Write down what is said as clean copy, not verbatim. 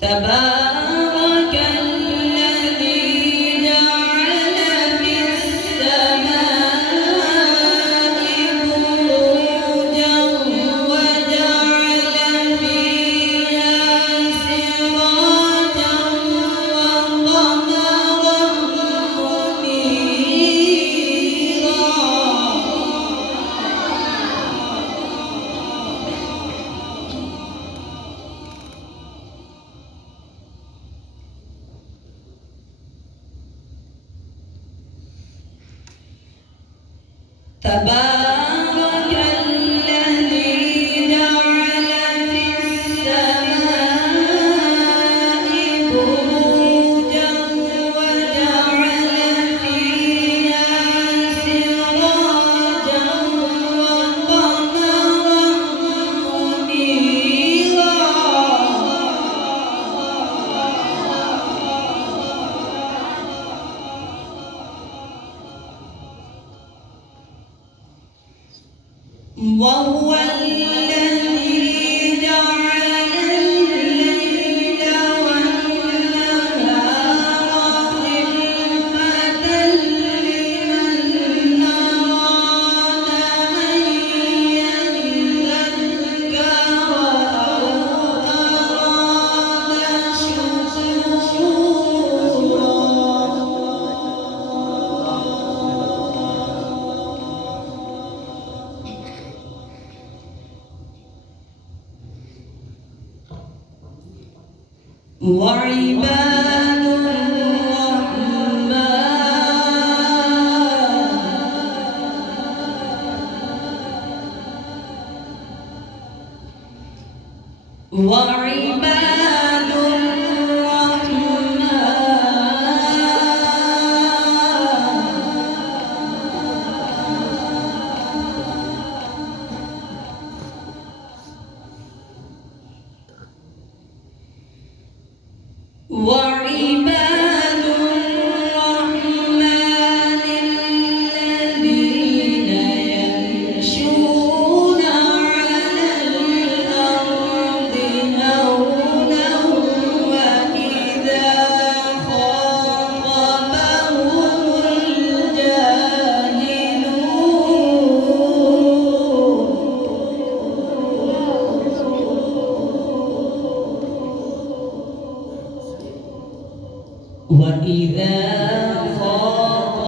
تبارك الذي جعل في السماء بروجا وجعل فيها سراجا وقمرا منيرا. تبارك الذي جعل في السماء بروجا وجعل فيها سراجا وقمرا منيرا. وهو الذي جعل الليل والنهار خلفة لمن أراد أن يذكر أو أراد شكورا. وعباد